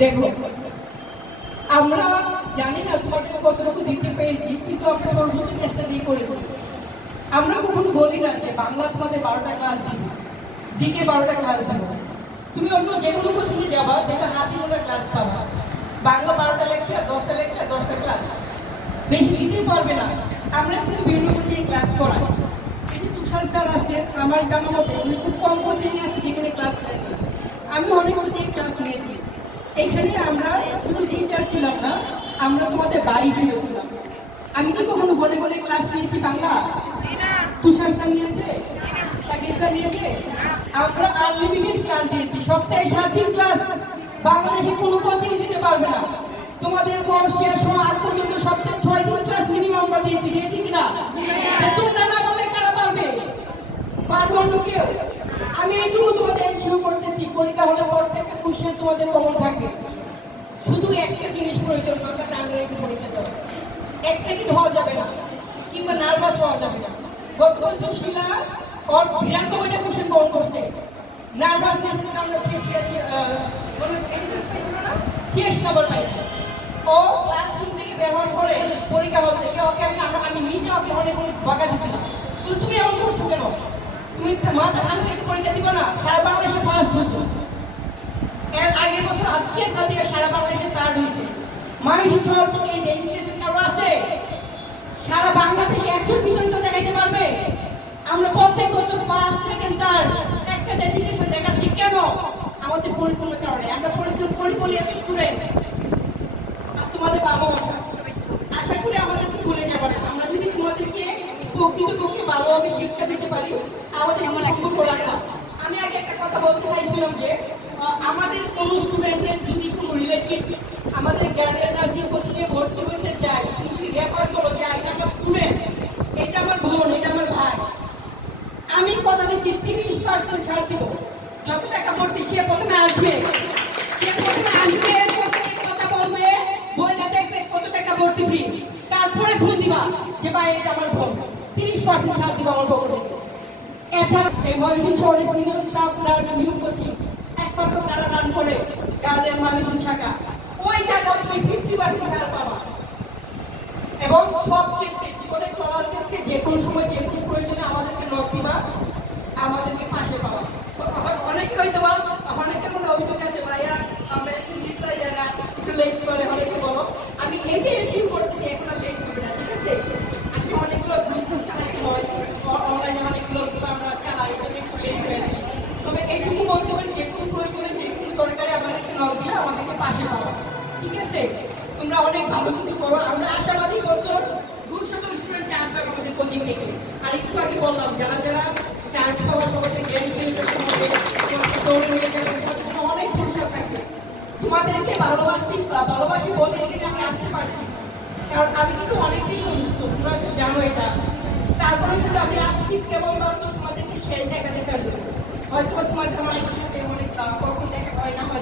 দেখো, আমরা জানি না তোমাদের কতটুকু দিতে পেরেছি, কিন্তু আমরা সর্বোচ্চ চেষ্টা দিয়ে করেছি। আমরা কখনো বলি না যে বাংলা তোমাদের 12টা ক্লাস দিব, জিকে 12টা ক্লাস দিব। তুমি অন্য যে কোনো কোচিংয়ে যাবা, যেটা হাতে ওটা ক্লাস পাবা। বাংলা 12টা লেকচার, 10টা লেকচার, 10টা ক্লাস, বেশি দিতেই পারবে না। আমরা কিন্তু বিভিন্ন কোচিংয়ে ক্লাস করাই। কিন্তু তুষার স্যার আছে, আমার জানা মতে উনি খুব কম কোচিংয়ে আছে যেখানে ক্লাস নেন না। আমি অনেক কোচিংয়ে ক্লাস নিয়েছি। এখানে আমরা শুধু টিচার ছিলাম না, আমরা তোমাদের ভাই হিসেবে ছিলাম। আমি কি কখনো গনে গনে ক্লাস নিয়েছি বাংলা? তুষার স্যার নিয়েছে, শাকিল স্যার নিয়েছে। আমরা আনলিমিটেড ক্লাস দিয়েছি, সপ্তাহে 7 দিন ক্লাস। বাংলাদেশে কোনো কোচিং দিতে পারবে না। তোমাদের কোর্স শেষ হওয়া আগ পর্যন্ত সপ্তাহে 6 দিন ক্লাস মিনিমাম আমরা দিয়েছি কিনা? তোমরা না বলে কারা পারবে? পারবো অন্য কেউ? আমি এইটুকু তোমাদের এনশিওর করতেছি, পরীক্ষা হলে প্রত্যেকটা কোশ্চেন তোমাদের কমন থাকবে। শুধু একটা জিনিস প্রয়োজন, আমরা টাইমের একটু পরীক্ষা দেওয়া। 1 সেকেন্ড হওয়া যাবে না, কিংবা নার্ভাস হওয়া যাবে না। গত বছর শিলা ওর বিরাট কয়টা কোশ্চেন কমন করছে, নার্ভাসনেসের কারণে সে 86 নম্বর পাইছে। ও ক্লাসরুম থেকে বের হওয়ার পরে পরীক্ষা হল থেকে ওকে আমি নিজে ওকে অনেক বকা দিয়েছিলাম, তুমি এমন করছো কেন? তুমি মাথা ঠান্ডা থেকে পরীক্ষা দিবা না? সারা বাংলাদেশে ফার্স্ট হতো। এর আগের বছর আজকে সাথে সারা বাংলাদেশে থার্ড হয়েছে। মানুষ চল তো এই ডেজিগনেশন কারো আছে? সারা বাংলাদেশে 100 ভিতরে তো দেখাইতে পারবে? আমরা প্রত্যেক বছর ফার্স্ট সেকেন্ড থার্ড একটা ডেজিগনেশন দেখাচ্ছি কেন? আমাদের পরিশ্রমের কারণে। আমরা পরিশ্রম করি বলি এত স্টুডেন্ট। আর তোমাদের ভালোবাসা, আশা করি আমাদেরকে ভুলে যাবে না। আমরা যদি তোমাদেরকে প্রকৃতপক্ষে ভালোভাবে শিক্ষা দিতে পারি, আমাদের সম্পর্ক রাখা। আমি আগে একটা কথা বলতে চাইছিলাম যে আমাদের কোনো স্টুডেন্টের যদি কোনো রিলেটিভ আমাদের গার্ডিয়ান নার্সিং কোচিংয়ে ভর্তি করতে চায়, তুমি যদি রেফার করো যে এটা আমার স্টুডেন্ট, এটা আমার বোন, এটা আমার ভাই, আমি কথা দিচ্ছি 30% ছাড় দিব। যত টাকা ভর্তি সে প্রথমে আসবে, কথা বলবে, বললে দেখবে কত টাকা ভর্তি ফ্রি, তারপরে ফোন দিবা যে ভাই এটা আমার বোন, 30% ছাড় দিব আমার পক্ষ থেকে। এছাড়া এমার্জেন্সি শহরে সিনিয়র স্টাফ নার্স নিয়োগ কোচিং একমাত্র তারা রান করে গার্ডেন মানুষের শাখা, ওই জায়গায় তুমি 50% ছাড় পাবা। এবং সব ক্ষেত্রে জীবনে চলার ক্ষেত্রে যে কোনো সময় যে কোনো প্রয়োজনে আমাদেরকে নক দিবা, আমাদেরকে পাশে পাবা। অনেকে হয়তো বা অনেকের মনে অভিযোগ আছে ভাইয়া আমরা রিপ্লাই দেয় না, একটু লেট করে, অনেকে বলো। আমি এটি এসিউ করতেছি, এখন আর লেট করবে না, ঠিক আছে? আসলে অনেকগুলো গ্রুপ চালাইতে হয়, অনলাইনে অনেকগুলো গ্রুপ আমরা চালাই, এটা একটু লেট হয়ে যায়। তবে এইটুকু বলতে পারি যে কোনো প্রয়োজনে যে কোনো দরকারে আমাদেরকে নক দিয়ে আমাদেরকে পাশে পাবা, ঠিক আছে? তোমরা অনেক ভালো কিছু করো। আমরা আশাবাদী বছর 200 জন স্টুডেন্ট আসবে আমাদের কোচিং থেকে। আর একটু আগে বললাম যারা যারা চার্জ সভা সমাজে অনেক পুরস্কার থাকবে। তোমাদেরকে ভালোবাসি বলে এখানে আমি আসতে পারছি, কারণ আমি কিন্তু অনেক বেশি অসুস্থ, তোমরা একটু জানো এটা। তারপরে কিন্তু আমি আসছি কেবলমাত্র তোমাদেরকে সেই দেখা দেখার জন্য। হয়তো তোমাদের আমার সাথে অনেক কখন দেখা হয় না হয়।